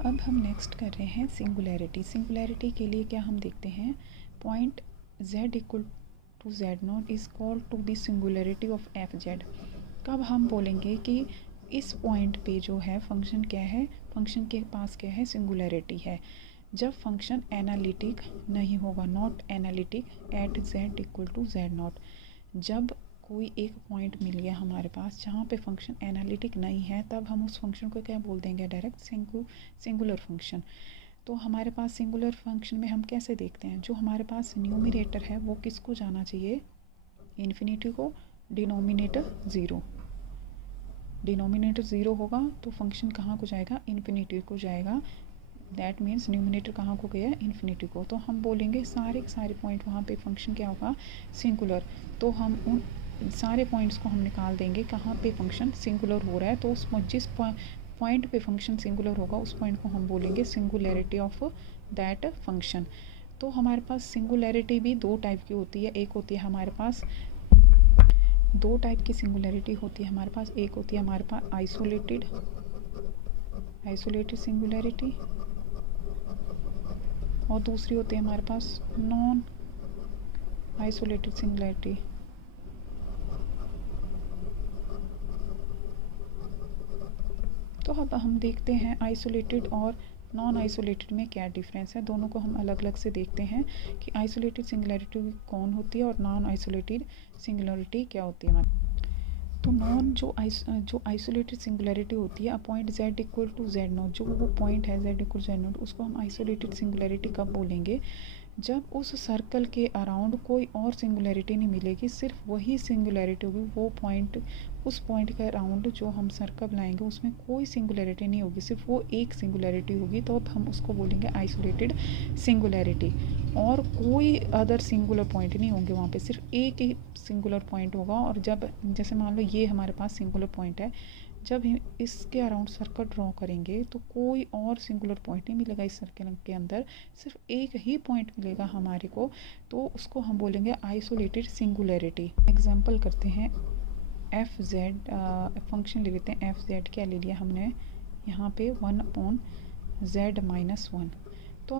अब हम नेक्स्ट कर रहे हैं सिंगुलैरिटी। सिंगुलैरिटी के लिए क्या हम देखते हैं, point z equal to z0 is called to the singularity of F Z. कब हम बोलेंगे कि इस पॉइंट पे जो है फंक्शन क्या है, फंक्शन के पास क्या है, सिंगुलैरिटी है। जब फंक्शन एनालिटिक नहीं होगा, not analytic at z equal to z0। जब कोई एक पॉइंट मिल गया हमारे पास जहाँ पे फंक्शन एनालिटिक नहीं है, तब हम उस फंक्शन को क्या बोल देंगे, डायरेक्ट सिंगुलर फंक्शन। तो हमारे पास सिंगुलर फंक्शन में हम कैसे देखते हैं, जो हमारे पास न्यूमरेटर है वो किसको जाना चाहिए, इन्फिनिटी को, डिनोमिनेटर ज़ीरो। डिनोमिनेटर ज़ीरो होगा तो फंक्शन कहाँ को जाएगा, इन्फिनिटी को जाएगा। दैट मीन्स न्यूमिनेटर कहाँ को गया, इन्फिनिटी को। तो हम बोलेंगे सारे के सारे पॉइंट वहाँ पे फंक्शन क्या होगा, सिंगुलर। तो हम उन सारे पॉइंट्स को हम निकाल देंगे कहाँ पे फंक्शन सिंगुलर हो रहा है। तो उस जिस पॉइंट पे फंक्शन सिंगुलर होगा उस पॉइंट को हम बोलेंगे सिंगुलैरिटी ऑफ दैट फंक्शन। तो हमारे पास सिंगुलैरिटी भी दो टाइप की होती है। एक होती है हमारे पास, दो टाइप की सिंगुलैरिटी होती है हमारे पास। एक होती है हमारे पास आइसोलेटेड सिंगुलैरिटी, और दूसरी होती है हमारे पास नॉन आइसोलेटेड सिंगुलैरिटी। तो अब हम देखते हैं आइसोलेटेड और नॉन आइसोलेटेड में क्या डिफरेंस है। दोनों को हम अलग अलग से देखते हैं कि आइसोलेटेड सिंगुलैरिटी कौन होती है और नॉन आइसोलेटेड सिंगुलैरिटी क्या होती है। तो नॉन जो आइसोलेटेड सिंगुलैरिटी होती है, point z equal to z0, जो वो पॉइंट है z इक्वल z0, उसको हम आइसोलेटेड सिंगुलैरिटी कब बोलेंगे, जब उस सर्कल के अराउंड कोई और सिंगुलैरिटी नहीं मिलेगी, सिर्फ वही सिंगुलैरिटी होगी। वो पॉइंट, उस पॉइंट के अराउंड जो हम सर्कल बनाएंगे उसमें कोई सिंगुलैरिटी नहीं होगी, सिर्फ वो एक सिंगुलैरिटी होगी। तो अब हम उसको बोलेंगे आइसोलेटेड सिंगुलैरिटी। और कोई अदर सिंगुलर पॉइंट नहीं होंगे वहाँ पे, सिर्फ एक ही सिंगुलर पॉइंट होगा। और जब जैसे मान लो ये हमारे पास सिंगुलर पॉइंट है, जब हम इसके अराउंड सर्कल ड्रॉ करेंगे तो कोई और सिंगुलर पॉइंट नहीं मिलेगा इस सर्कल के अंदर, सिर्फ एक ही पॉइंट मिलेगा हमारे को। तो उसको हम बोलेंगे आइसोलेटेड सिंगुलैरिटी। एग्जांपल करते हैं, एफ जेड फंक्शन ले लेते हैं। एफ जेड क्या ले लिया हमने यहाँ पे, 1/z-1।